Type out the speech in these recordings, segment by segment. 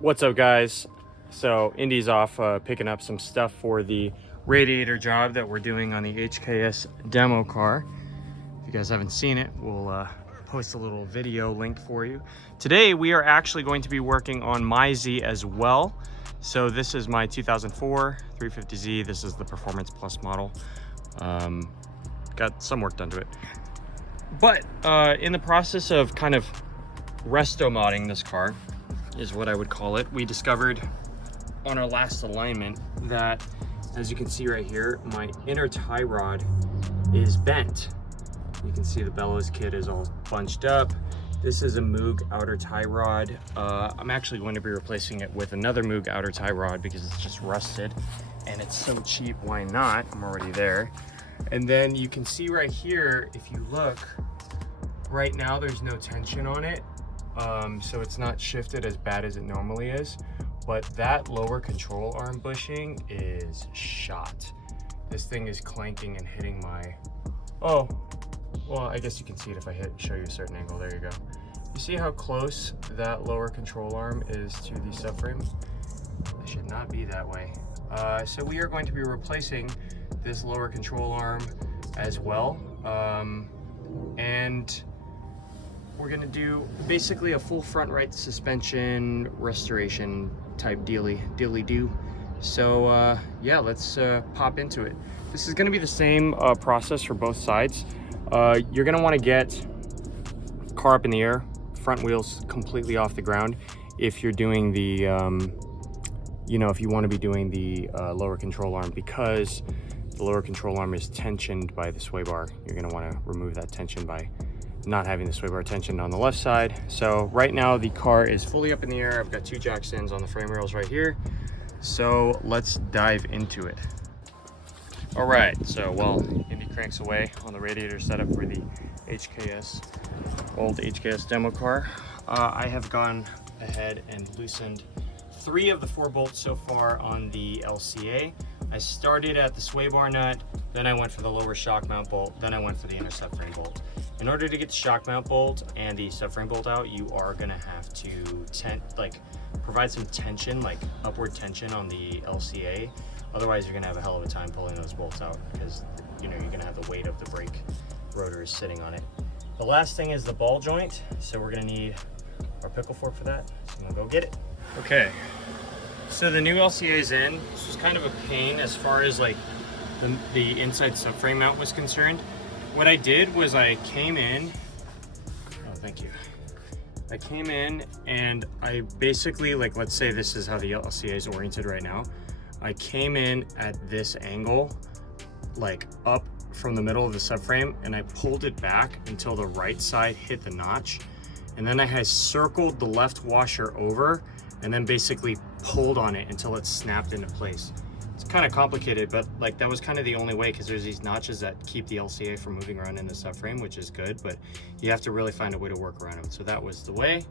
What's up, guys? So Indy's off picking up some stuff for the radiator job that we're doing on the HKS demo car. If you guys haven't seen it, we'll post a little video link for you. Today we are actually going to be working on my Z as well. So this is my 2004 350Z. This is the Performance Plus model. Got some work done to it. But in the process of kind of resto modding this car, is what I would call it, we discovered on our last alignment that, as you can see right here, my inner tie rod is bent. You can see the bellows kit is all bunched up. This is a Moog outer tie rod. I'm actually going to be replacing it with another Moog outer tie rod because it's just rusted and it's so cheap, why not? I'm already there. And then you can see right here, if you look, right now there's no tension on it. So it's not shifted as bad as it normally is, but that lower control arm bushing is shot. This thing is clanking and hitting my, oh, well, I guess you can see it if I show you a certain angle. There you go. You see how close that lower control arm is to the subframe? It should not be that way. So we are going to be replacing this lower control arm as well. And we're gonna do basically a full front right suspension restoration type dealy-do. So yeah, let's pop into it. This is gonna be the same process for both sides. You're gonna wanna get car up in the air, front wheels completely off the ground. If you're doing the, if you wanna be doing the lower control arm, because the lower control arm is tensioned by the sway bar. You're gonna wanna remove that tension by not having the sway bar tension on the left side. So right now the car is fully up in the air. I've got 2 jack stands on the frame rails right here. So let's dive into it. All right, so while Indy cranks away on the radiator setup for the old HKS demo car, I have gone ahead and loosened 3 of the 4 bolts so far on the LCA. I started at the sway bar nut, then I went for the lower shock mount bolt, then I went for the inner subframe bolt. In order to get the shock mount bolt and the subframe bolt out, you are gonna have to provide some tension, like upward tension on the LCA. Otherwise, you're gonna have a hell of a time pulling those bolts out because you're gonna have the weight of the brake rotors sitting on it. The last thing is the ball joint, so we're gonna need our pickle fork for that. So I'm gonna go get it. Okay, so the new LCA is in. This was kind of a pain as far as like the inside subframe mount was concerned. What I did was I came in, oh, thank you. I came in and I basically, like, let's say this is how the LCA is oriented right now. I came in at this angle, like up from the middle of the subframe, and I pulled it back until the right side hit the notch. And then I had circled the left washer over and then basically pulled on it until it snapped into place. It's kind of complicated, but like that was kind of the only way because there's these notches that keep the LCA from moving around in the subframe, which is good, but you have to really find a way to work around them. So that was the way.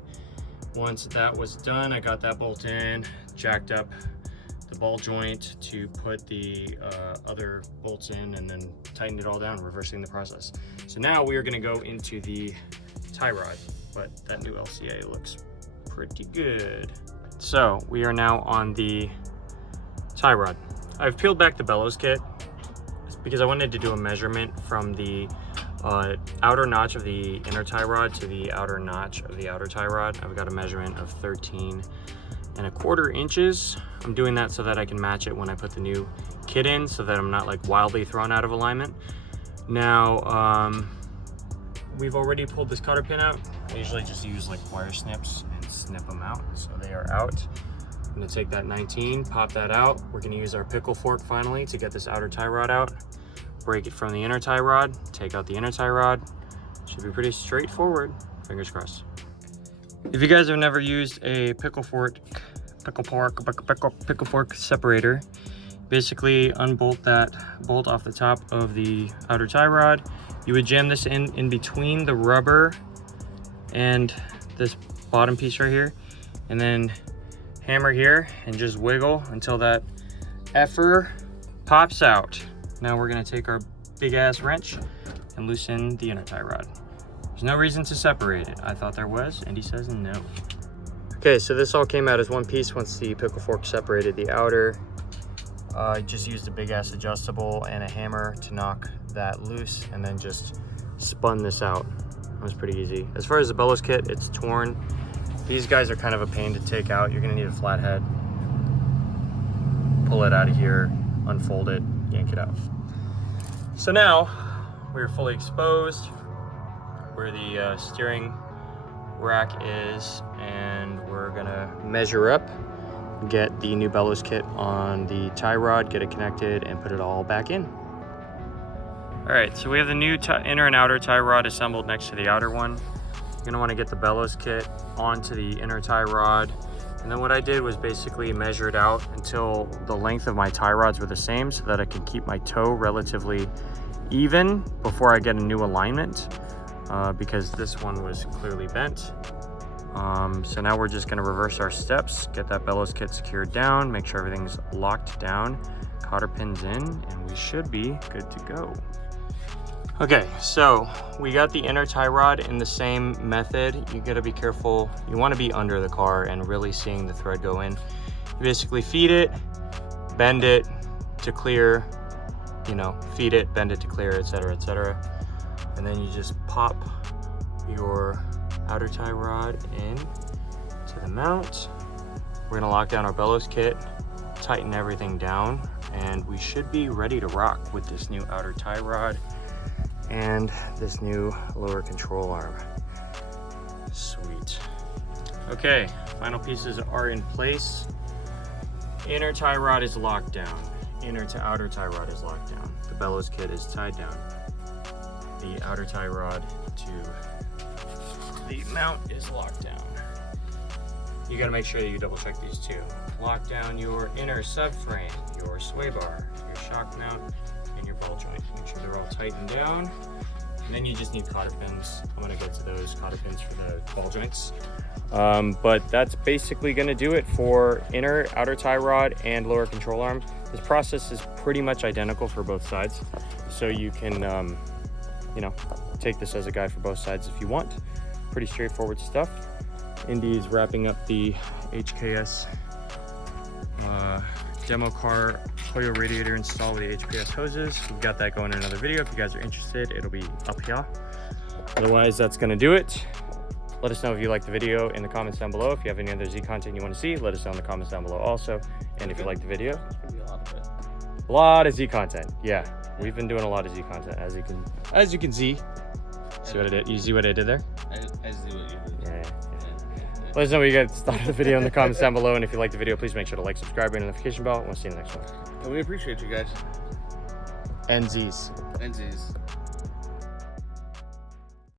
Once that was done, I got that bolt in, jacked up the ball joint to put the other bolts in, and then tightened it all down, reversing the process. So now we are gonna go into the tie rod, but that new LCA looks pretty good. So we are now on the tie rod. I've peeled back the bellows kit because I wanted to do a measurement from the outer notch of the inner tie rod to the outer notch of the outer tie rod. I've got a measurement of 13¼ inches. I'm doing that so that I can match it when I put the new kit in, so that I'm not like wildly thrown out of alignment. Now, we've already pulled this cotter pin out. I usually just use like wire snips and snip them out, so they are out. I'm gonna take that 19, pop that out. We're gonna use our pickle fork finally to get this outer tie rod out. Break it from the inner tie rod, take out the inner tie rod. Should be pretty straightforward, fingers crossed. If you guys have never used a pickle fork separator, basically unbolt that bolt off the top of the outer tie rod. You would jam this in between the rubber and this bottom piece right here, and then hammer here and just wiggle until that effer pops out. Now we're gonna take our big ass wrench and loosen the inner tie rod. There's no reason to separate it. I thought there was, and he says no. Okay, so this all came out as one piece once the pickle fork separated the outer. I just used a big ass adjustable and a hammer to knock that loose, and then just spun this out. It was pretty easy. As far as the bellows kit, it's torn. These guys are kind of a pain to take out. You're gonna need a flathead. Pull it out of here, unfold it, yank it out. So now we're fully exposed where the steering rack is, and we're gonna measure up, get the new bellows kit on the tie rod, get it connected, and put it all back in. All right, so we have the new inner and outer tie rod assembled next to the outer one. You're gonna wanna get the bellows kit onto the inner tie rod. And then what I did was basically measure it out until the length of my tie rods were the same so that I can keep my toe relatively even before I get a new alignment, because this one was clearly bent. So now we're just gonna reverse our steps, get that bellows kit secured down, make sure everything's locked down, cotter pins in, and we should be good to go. Okay, so we got the inner tie rod in the same method. You gotta be careful. You wanna be under the car and really seeing the thread go in. You basically feed it, bend it to clear, you know, feed it, bend it to clear, etc., etc. And then you just pop your outer tie rod in to the mount. We're gonna lock down our bellows kit, tighten everything down, and we should be ready to rock with this new outer tie rod and this new lower control arm. Sweet. Okay, final pieces are in place. Inner tie rod is locked down. Inner to outer tie rod is locked down. The bellows kit is tied down. The outer tie rod to the mount is locked down. You gotta make sure that you double check these two. Lock down your inner subframe, your sway bar, your shock mount, and your ball joint. Make sure they're all tightened down. And then you just need cotter pins. I'm gonna get to those cotter pins for the ball joints. But that's basically gonna do it for inner, outer tie rod, and lower control arm. This process is pretty much identical for both sides. So you can, you know, take this as a guide for both sides if you want. Pretty straightforward stuff. Indy is wrapping up the HKS demo car coil radiator install with the HPS hoses. We've got that going in another video. If you guys are interested, it'll be up here. Otherwise, that's gonna do it. Let us know if you like the video in the comments down below. If you have any other Z content you want to see, let us know in the comments down below also. And if you like the video, a lot of Z content. Yeah, we've been doing a lot of Z content, as you can see. See what I did? You see what I did there? I see what you did. Yeah. Let us know what you guys thought of the video in the comments down below. And if you like the video, please make sure to like, subscribe, and notification bell. We'll see you in the next one. And we appreciate you guys. And Z's. And Z's.